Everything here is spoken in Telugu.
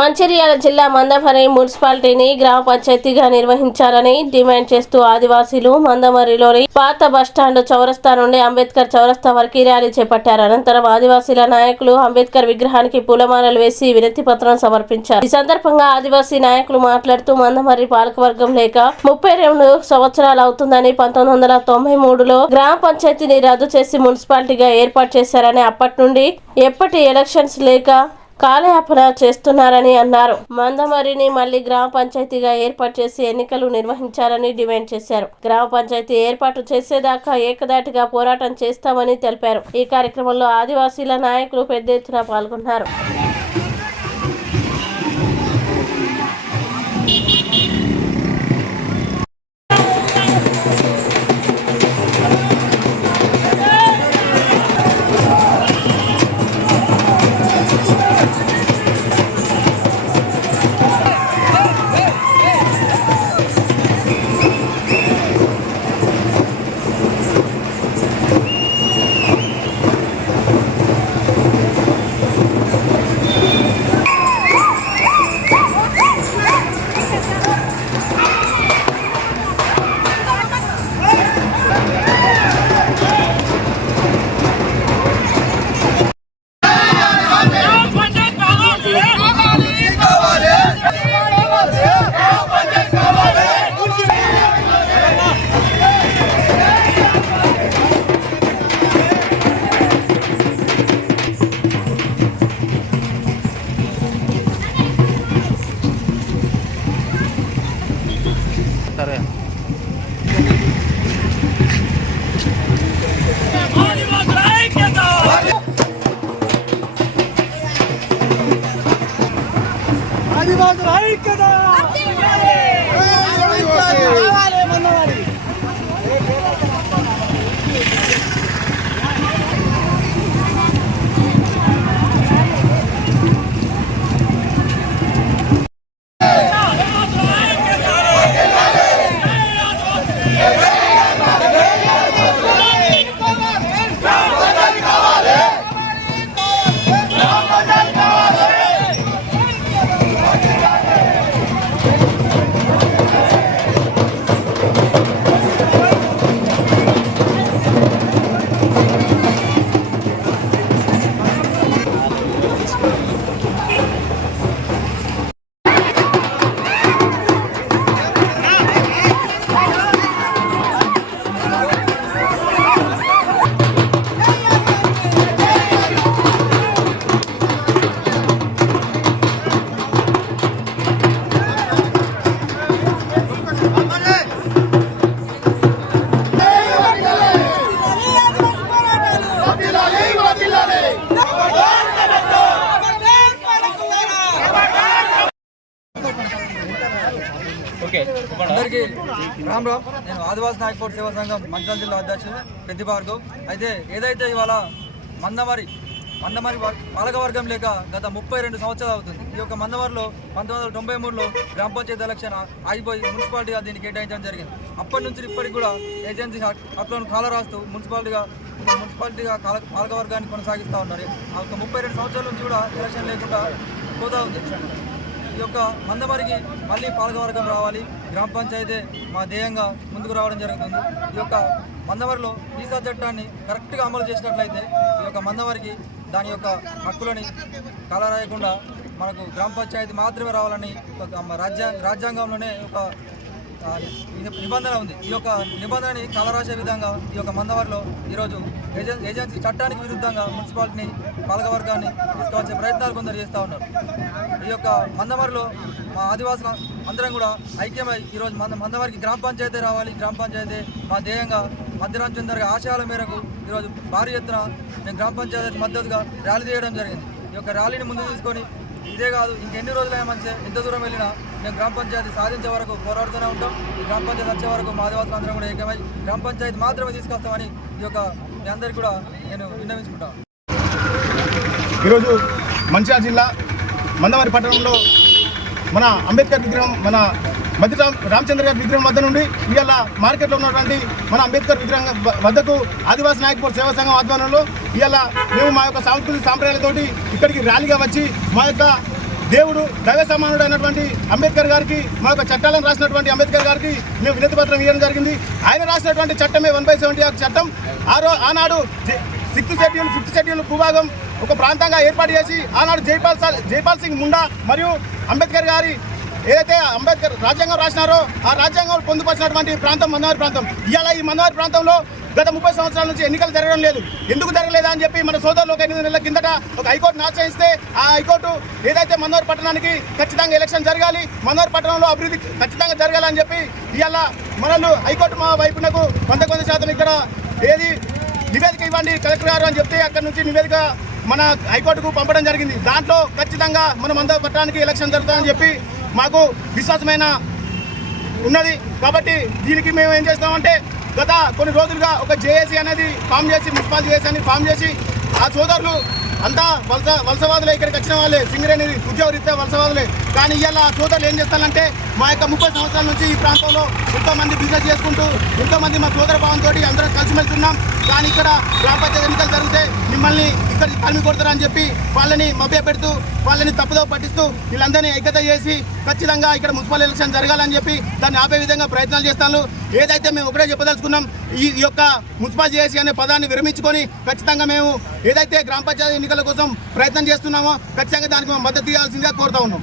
మంచిర్యాల జిల్లా మందమర్రి మున్సిపాలిటీని గ్రామ పంచాయతీగా నిర్వహించాలని డిమాండ్ చేస్తూ ఆదివాసీలు మందమర్రిలోని పాత బస్టాండ్ చౌరస్తా నుండి అంబేద్కర్ చౌరస్తా వరకు ర్యాలీ చేపట్టారు. అనంతరం ఆదివాసీల నాయకులు అంబేద్కర్ విగ్రహానికి పూలమాలలు వేసి వినతి పత్రం సమర్పించారు. ఈ సందర్భంగా ఆదివాసీ నాయకులు మాట్లాడుతూ మందమర్రి పాలకవర్గం లేక 32 సంవత్సరాలు అవుతుందని 1993లో గ్రామ పంచాయతీని రద్దు చేసి మున్సిపాలిటీగా ఏర్పాటు చేశారని, అప్పటి నుండి ఎప్పటి ఎలక్షన్స్ లేక కాలయాపన చేస్తున్నారని అన్నారు. మందమర్రిని మళ్లీ గ్రామ పంచాయతీగా ఏర్పాటు చేసి ఎన్నికలు నిర్వహించాలని డిమాండ్ చేశారు. గ్రామ పంచాయతీ ఏర్పాటు చేసేదాకా ఏకదాటిగా పోరాటం చేస్తామని తెలిపారు. ఈ కార్యక్రమంలో ఆదివాసీల నాయకులు పెద్ద ఎత్తున పాల్గొన్నారు. అందరికీ రామ్ రామ్. నేను ఆదివాసీ నాయక్ సేవా సంఘం మంచిర్యాల జిల్లా అధ్యక్షుడు పెద్ది భార్గవ్. అయితే ఏదైతే ఇవాళ మందమర్రి పాలకవర్గం లేక గత 32 సంవత్సరాలు అవుతుంది. ఈ యొక్క మందమర్రిలో 1993లో గ్రామ పంచాయతీ ఎలక్షన్ ఆగిపోయి మున్సిపాలిటీగా దీన్ని కేటాయించడం జరిగింది. అప్పటి నుంచి ఇప్పటికి కూడా ఏజెన్సీ హక్కులను కాలరాస్తూ మున్సిపాలిటీగా పాలకవర్గాన్ని కొనసాగిస్తూ ఉన్నారు. ఆ యొక్క 32 సంవత్సరాల నుంచి కూడా ఎలక్షన్ లేకుండా పోతా ఉంది. ఈ యొక్క మందమర్రికి మళ్ళీ పాలకవర్గం రావాలి, గ్రామ పంచాయతీ మా ధ్యేయంగా ముందుకు రావడం జరుగుతుంది. ఈ యొక్క మందమర్రిలో వీసా చట్టాన్ని కరెక్ట్గా అమలు చేసినట్లయితే ఈ యొక్క మందమర్రికి దాని యొక్క హక్కులని కాలరాయకుండా మనకు గ్రామ పంచాయతీ మాత్రమే రావాలని రాజ్యాంగంలోనే ఒక నిబంధన ఉంది. ఈ యొక్క నిబంధనని కాలరాసే విధంగా ఈ యొక్క మందమర్రిలో ఈరోజు ఏజెన్సీ చట్టానికి విరుద్ధంగా మున్సిపాలిటీని పాలకవర్గాన్ని తీసుకువచ్చే ప్రయత్నాలు కొందరు చేస్తూ ఉన్నారు. ఈ యొక్క మందమర్రిలో మా ఆదివాసులు అందరం కూడా ఐక్యమై ఈరోజు మందమర్రికి గ్రామ పంచాయతీ రావాలి, గ్రామ పంచాయతీ మా ధ్యేయంగా మధ్యరామచంద్ర ఆశయాల మేరకు ఈరోజు భారీ ఎత్తున మేము గ్రామ పంచాయతీ మద్దతుగా ర్యాలీ చేయడం జరిగింది. ఈ యొక్క ర్యాలీని ముందు తీసుకొని ఇదే కాదు ఇంకెన్ని రోజులైనా మంచిగా ఎంత దూరం వెళ్ళినా మేము గ్రామ పంచాయతీ సాధించే వరకు పోరాడుతూనే ఉంటాం. ఈ గ్రామ పంచాయతీ వచ్చే వరకు మా ఆదివాసులు అందరం కూడా ఏకమై గ్రామ పంచాయతీ మాత్రమే తీసుకొస్తామని ఈ యొక్క మీ అందరికీ కూడా నేను విన్నవించుకుంటాను. ఈరోజు మంచిర్యాల జిల్లా మందమర్రి పట్టణంలో మన అంబేద్కర్ విగ్రహం మన మధ్య రామచంద్ర గారి విగ్రహం వద్ద నుండి ఇవాళ మార్కెట్లో ఉన్నటువంటి మన అంబేద్కర్ విగ్రహం వద్దకు ఆదివాసీ నాయక్ సేవా సంఘం ఆధ్వర్యంలో ఇవాళ మేము మా యొక్క సాంస్కృతిక సాంప్రదాయాలతోటి ఇక్కడికి ర్యాలీగా వచ్చి మా యొక్క దేవుడు దైవ సమానుడు అయినటువంటి అంబేద్కర్ గారికి మా యొక్క చట్టాలను రాసినటువంటి అంబేద్కర్ గారికి మేము వినతి పత్రం ఇవ్వడం జరిగింది. ఆయన రాసినటువంటి చట్టమే 1/70 చట్టం. ఆనాడు 6th షెడ్యూల్ 5th షెడ్యూల్ భూభాగం ఒక ప్రాంతంగా ఏర్పాటు చేసి ఆనాడు జైపాల్ సింగ్ ముండా మరియు అంబేద్కర్ గారి ఏదైతే అంబేద్కర్ రాజ్యాంగం రాసినారో ఆ రాజ్యాంగం పొందుపరిచినటువంటి ప్రాంతం మందవారి ప్రాంతం. ఇవాళ ఈ మందవారి ప్రాంతంలో గత 30 సంవత్సరాల నుంచి ఎన్నికలు జరగడం లేదు. ఎందుకు జరగలేదా అని చెప్పి మన సోదరులు ఒక 8 నెలల కిందట ఒక హైకోర్టును ఆశ్రయిస్తే ఆ హైకోర్టు ఏదైతే మందవారి పట్టణానికి ఖచ్చితంగా ఎలక్షన్ జరగాలి, మందవారి పట్టణంలో అభివృద్ధి ఖచ్చితంగా జరగాలని చెప్పి ఇవాళ మనల్ని హైకోర్టు మా వైపునకు 100% ఇక్కడ ఏది నివేదిక ఇవ్వండి కలెక్టర్ గారు అని చెప్తే అక్కడ నుంచి నివేదిక మన హైకోర్టుకు పంపడం జరిగింది. దాంట్లో ఖచ్చితంగా మన మందవారి పట్టణానికి ఎలక్షన్ జరుగుతుందని చెప్పి మాకు విశ్వాసమైన ఉన్నది. కాబట్టి దీనికి మేము ఏం చేస్తామంటే గత కొన్ని రోజులుగా ఒక జేఏసీ అనేది ఫామ్ చేసి మున్సిపల్ జేఏసీ అని ఫామ్ చేసి ఆ సోదరులు అంతా వలసవాదులే, ఇక్కడికి వచ్చిన వాళ్ళే, సింగరేణి ఉద్యోగరీత్యా వలసవాదులే. కానీ ఇవాళ ఆ సోదరులు ఏం చేస్తారంటే మా యొక్క 30 సంవత్సరాల నుంచి ఈ ప్రాంతంలో ఎంతోమంది బిజినెస్ చేసుకుంటూ ఎంతోమంది మా సోదర భావంతో అందరం కలిసిమెలిసి ఉన్నాం. కానీ ఇక్కడ గ్రామ పంచాయతీ ఎన్నికలు జరిగితే మిమ్మల్ని ఇక్కడ తరిమి కొడతారని చెప్పి వాళ్ళని మభ్యపెడుతూ వాళ్ళని తప్పుదో పట్టిస్తూ వీళ్ళందరినీ ఐక్యత చేసి ఖచ్చితంగా ఇక్కడ మున్సిపల్ ఎలక్షన్ జరగాలని చెప్పి దాన్ని ఆపే విధంగా ప్రయత్నాలు చేస్తాను. ఏదైతే మేము ఒకటే చెప్పదలుచుకున్నాం, ఈ యొక్క మున్సిపల్ జేఏసీ అనే పదాన్ని విరమించుకొని ఖచ్చితంగా మేము ఏదైతే గ్రామ పంచాయతీ ఎన్నికల కోసం ప్రయత్నం చేస్తున్నామో ఖచ్చితంగా దానికి మేము మద్దతు ఇవ్వాల్సిందిగా కోరుతా ఉన్నాం.